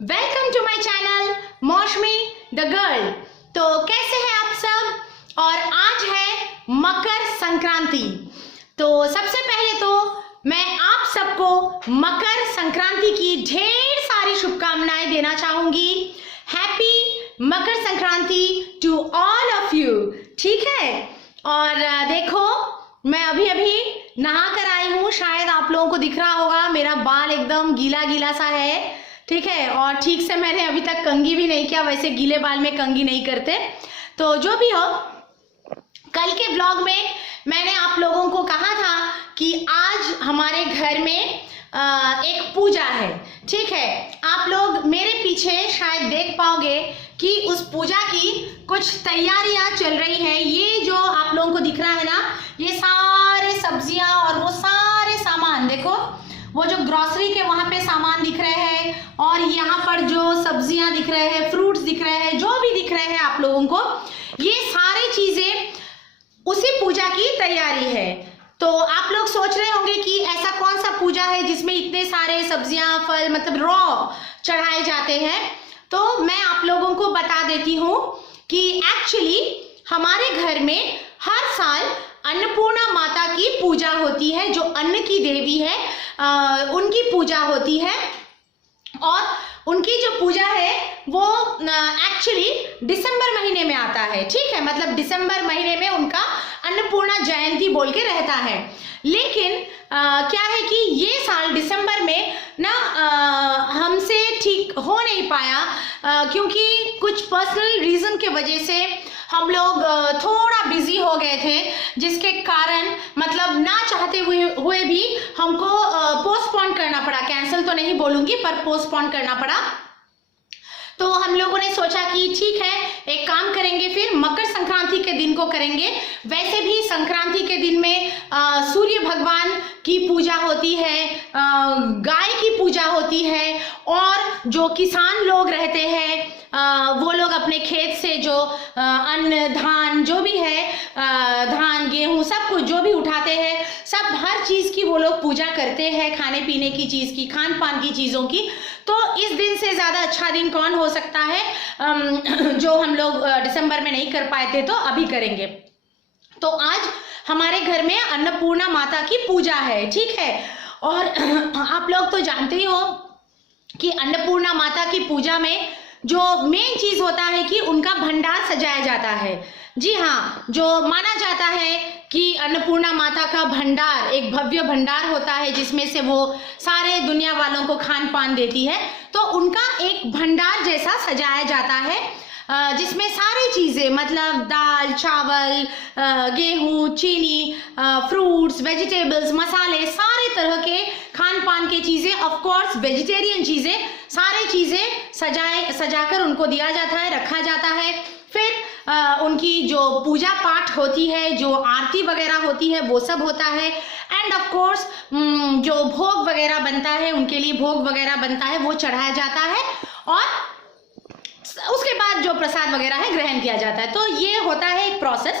Welcome to my channel मौसमी the girl. तो कैसे हैं आप सब। और आज है मकर संक्रांति। तो सबसे पहले तो मैं आप सबको मकर संक्रांति की ढेर सारी शुभकामनाएं देना चाहूंगी। Happy Makar Sankranti to all of you. ठीक है। और देखो मैं अभी अभी नहा कर आई हूँ। शायद आप लोगों को दिख रहा होगा मेरा बाल एकदम गीला गीला सा है। ठीक है। और ठीक से मैंने अभी तक कंघी भी नहीं किया। वैसे गीले बाल में कंघी नहीं करते। तो जो भी हो, कल के ब्लॉग में मैंने आप लोगों को कहा था कि आज हमारे घर में एक पूजा है। ठीक है। आप लोग मेरे पीछे शायद देख पाओगे कि उस पूजा की कुछ तैयारियां चल रही हैं। ये जो आप लोगों को दिख रहा है ना, ये सारे सब्जियां और वो सारे सामान, देखो वो जो ग्रोसरी के वहां पे सामान दिख रहे हैं और यहाँ पर जो सब्जियां दिख रहे हैं, फ्रूट्स दिख रहे हैं, जो भी दिख रहे हैं आप लोगों को, ये सारी चीजें उसी पूजा की तैयारी है। तो आप लोग सोच रहे होंगे कि ऐसा कौन सा पूजा है जिसमें इतने सारे सब्जियां, फल, मतलब रॉ चढ़ाए जाते हैं। तो मैं आप लोगों को बता देती हूँ कि एक्चुअली हमारे घर में हर साल अन्नपूर्णा माता की पूजा होती है। जो अन्न की देवी है उनकी पूजा होती है। और उनकी जो पूजा है वो एक्चुअली दिसंबर महीने में आता है। ठीक है। मतलब दिसंबर महीने में उनका अन्नपूर्णा जयंती बोल के रहता है। लेकिन क्या है कि ये साल दिसंबर में ना हमसे ठीक हो नहीं पाया क्योंकि कुछ पर्सनल रीजन के वजह से हम लोग थोड़ा बिजी हो गए थे, जिसके कारण मतलब ना चाहते हुए भी हमको पोस्टपोन करना पड़ा। कैंसिल तो नहीं बोलूंगी पर पोस्टपोन करना पड़ा। तो हम लोगों ने सोचा कि ठीक है, एक काम करेंगे, फिर मकर संक्रांति के दिन को करेंगे। वैसे भी संक्रांति के दिन में सूर्य भगवान की पूजा होती है, गाय की पूजा होती है, और जो किसान लोग रहते हैं वो लोग अपने खेत से जो अन्न, धान, जो भी है, धान, गेहूं, सब कुछ जो भी उठाते हैं, सब हर चीज की वो लोग पूजा करते हैं, खाने पीने की चीज की, खान पान की चीजों की। तो इस दिन से ज्यादा अच्छा दिन कौन हो सकता है जो हम लोग दिसंबर में नहीं कर पाए थे, तो अभी करेंगे। तो आज हमारे घर में अन्नपूर्णा माता की पूजा है। ठीक है। और आप लोग तो जानते ही हो कि अन्नपूर्णा माता की पूजा में जो मेन चीज होता है कि उनका भंडार सजाया जाता है। जी हाँ, जो माना जाता है कि अन्नपूर्णा माता का भंडार एक भव्य भंडार होता है जिसमें से वो सारे दुनिया वालों को खान पान देती है। तो उनका एक भंडार जैसा सजाया जाता है जिसमें सारी चीजें, मतलब दाल, चावल, गेहूं, चीनी, फ्रूट्स, वेजिटेबल्स, मसाले, सारे तरह के खान पान के चीजें, ऑफ कोर्स वेजिटेरियन चीजें, सारी चीजें सजाकर उनको दिया जाता है, रखा जाता है। फिर उनकी जो पूजा पाठ होती है, जो आरती वगैरह होती है, वो सब होता है। एंड ऑफ कोर्स जो भोग वगैरह बनता है, उनके लिए भोग वगैरह बनता है, वो चढ़ाया जाता है। और उसके बाद जो प्रसाद वगैरह है ग्रहण किया जाता है। तो ये होता है एक प्रोसेस।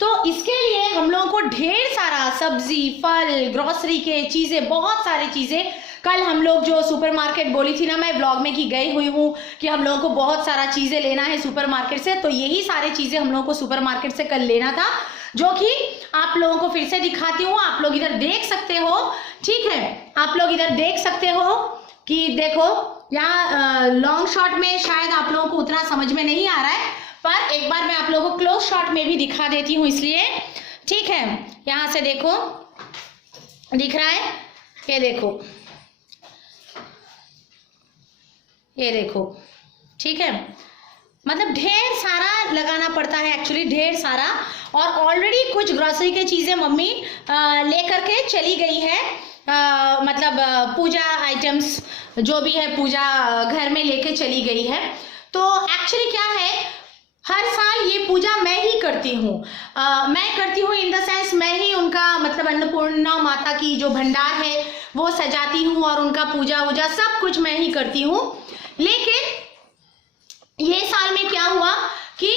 तो इसके लिए हम लोगों को ढेर सारा सब्जी, फल, ग्रोसरी के चीजें, बहुत सारी चीजें, कल हम लोग जो सुपरमार्केट बोली थी ना मैं व्लॉग में कि गई हुई हूँ कि हम लोगों को बहुत सारा चीजें लेना है सुपरमार्केट से, तो यही सारी चीजें हम लोगों को सुपरमार्केट से कल लेना था, जो कि आप लोगों को फिर से दिखाती हूँ। आप लोग इधर देख सकते हो। ठीक है। आप लोग इधर देख सकते हो कि देखो यहाँ लॉन्ग शॉट में शायद आप लोगों को उतना समझ में नहीं आ रहा है, पर एक बार मैं आप लोगों को क्लोज शॉट में भी दिखा देती हूँ इसलिए। ठीक है। यहाँ से देखो, दिख रहा है, ये देखो, ये देखो। ठीक है। मतलब ढेर सारा लगाना पड़ता है एक्चुअली, ढेर सारा। और ऑलरेडी कुछ ग्रोसरी की चीजें मम्मी लेकर के चली गई है, मतलब पूजा आइटम्स जो भी है पूजा घर में लेके चली गई है। तो एक्चुअली क्या है, हर साल ये पूजा मैं ही करती हूँ। मैं करती हूँ इन द सेंस, मैं ही उनका मतलब अन्नपूर्णा माता की जो भंडार है वो सजाती हूँ और उनका पूजा वूजा सब कुछ मैं ही करती हूँ। लेकिन ये साल में क्या हुआ कि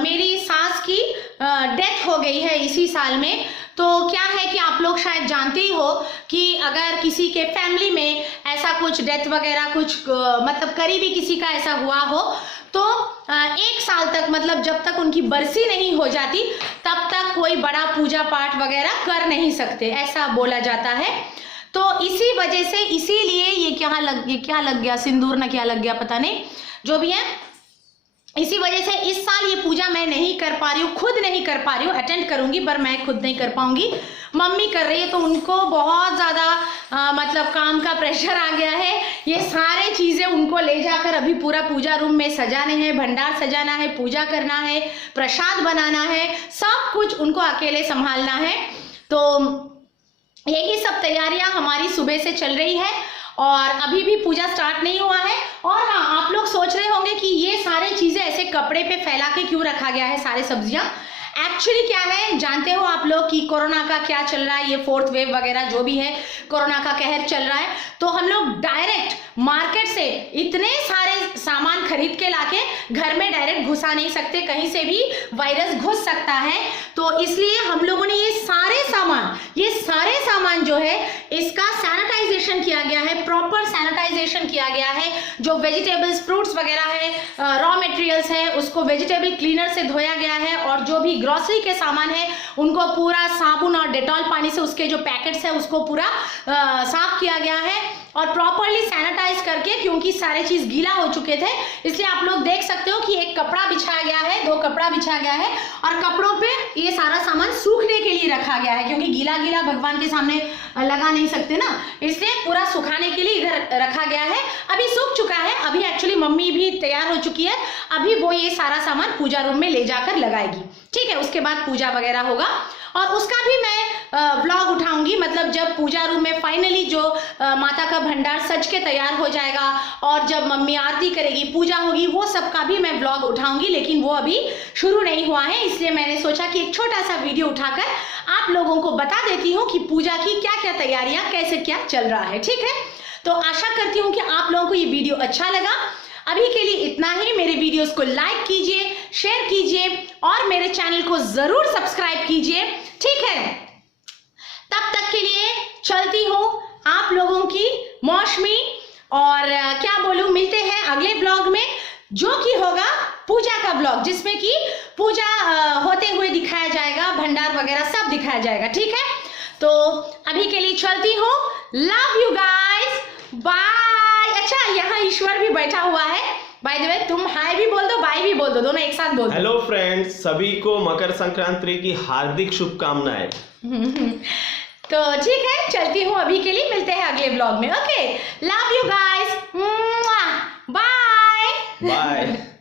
मेरी सास की डेथ हो गई है इसी साल में। तो क्या है कि आप लोग शायद जानते ही हो कि अगर किसी के फैमिली में ऐसा कुछ डेथ वगैरह कुछ मतलब करीबी किसी का ऐसा हुआ हो तो 1 साल तक मतलब जब तक उनकी बरसी नहीं हो जाती तब तक कोई बड़ा पूजा पाठ वगैरह कर नहीं सकते, ऐसा बोला जाता है। तो इसी वजह से इसीलिए ये क्या लग गया, सिंदूर ना क्या लग गया पता नहीं, जो भी है इसी वजह से इस साल ये पूजा मैं नहीं कर पा रही हूँ, खुद नहीं कर पा रही हूँ। अटेंड करूंगी पर मैं खुद नहीं कर पाऊंगी, मम्मी कर रही है तो उनको बहुत ज़्यादा मतलब काम का प्रेशर आ गया है। ये सारे चीज़ें उनको ले जाकर अभी पूरा पूजा रूम में सजाने हैं, भंडार सजाना है, पूजा करना है, प्रसाद बनाना है, सब कुछ उनको अकेले संभालना है। तो यही सब तैयारियां हमारी सुबह से चल रही है और अभी भी पूजा स्टार्ट नहीं हुआ है। और हाँ, आप लोग सोच रहे होंगे कि ये सारे चीज़ें ऐसे कपड़े पे फैला के क्यों रखा गया है, सारे सब्जियां। एक्चुअली क्या है, जानते हो आप लोग कि कोरोना का क्या चल रहा है, ये 4th वेव वगैरह जो भी है, कोरोना का कहर चल रहा है, तो हम लोग डायरेक्ट मार्केट से इतने सारे सामान खरीद के लाके घर में डायरेक्ट घुसा नहीं सकते, कहीं से भी वायरस घुस सकता है। तो इसलिए हम लोगों ने ये सारे सामान जो है इसका सैनिटाइजेशन किया गया है, प्रॉपर सैनिटाइजेशन किया गया है। जो वेजिटेबल्स फ्रूट्स वगैरह है, रॉ मटेरियल्स है, उसको वेजिटेबल क्लीनर से धोया गया है और जो भी ग्रोसरी के सामान है उनको पूरा साबुन और डेटॉल पानी से उसके जो पैकेट्स है उसको पूरा साफ किया गया है और प्रॉपरली सैनिटाइज करके, क्योंकि सारे चीज गीला हो चुके थे इसलिए आप लोग देख सकते हो कि एक कपड़ा बिछाया गया है, 2 कपड़ा बिछाया गया है और कपड़ों पे ये सारा सामान सूखने के लिए रखा गया है, क्योंकि गीला गीला भगवान के सामने लगा नहीं सकते ना, इसलिए पूरा सुखाने के लिए इधर रखा गया है। अभी सूख चुका है, अभी एक्चुअली मम्मी भी तैयार हो चुकी है, अभी वो ये सारा सामान पूजा रूम में ले जाकर लगाएगी, ठीक है। उसके बाद पूजा वगैरह होगा और उसका भी मैं व्लॉग उठाऊंगी, मतलब जब पूजा रूम में फाइनली जो माता का भंडार सज के तैयार हो जाएगा और जब मम्मी आरती करेगी, पूजा होगी, वो सब का भी मैं व्लॉग उठाऊंगी, लेकिन वो अभी शुरू नहीं हुआ है। इसलिए मैंने सोचा कि एक छोटा सा वीडियो उठाकर आप लोगों को बता देती हूँ कि पूजा की क्या क्या तैयारियां, कैसे क्या चल रहा है, ठीक है। तो आशा करती हूँ कि आप लोगों को ये वीडियो अच्छा लगा। अभी के लिए इतना ही। मेरे वीडियोस को लाइक कीजिए, शेयर कीजिए और मेरे चैनल को जरूर सब्सक्राइब कीजिए, ठीक है। तब तक के लिए चलती हूँ आप लोगों की मौसमी, और क्या बोलूं, मिलते हैं अगले ब्लॉग में जो कि होगा पूजा का ब्लॉग, जिसमें कि पूजा होते हुए दिखाया जाएगा, भंडार वगैरह सब दिखाया जाएगा, ठीक है। तो अभी के लिए चलती हूँ, लव यू गाइस, बाय। अच्छा, यहाँ ईश्वर भी बैठा हुआ है, बाय द वे, तुम हाय भी बोल दो, बाय भी बोल दो, दोनों एक साथ बोल दो। हेलो फ्रेंड्स, सभी को मकर संक्रांति की हार्दिक शुभकामनाएं। तो ठीक है, चलती हूँ अभी के लिए, मिलते हैं अगले ब्लॉग में। Okay, love you guys, bye bye.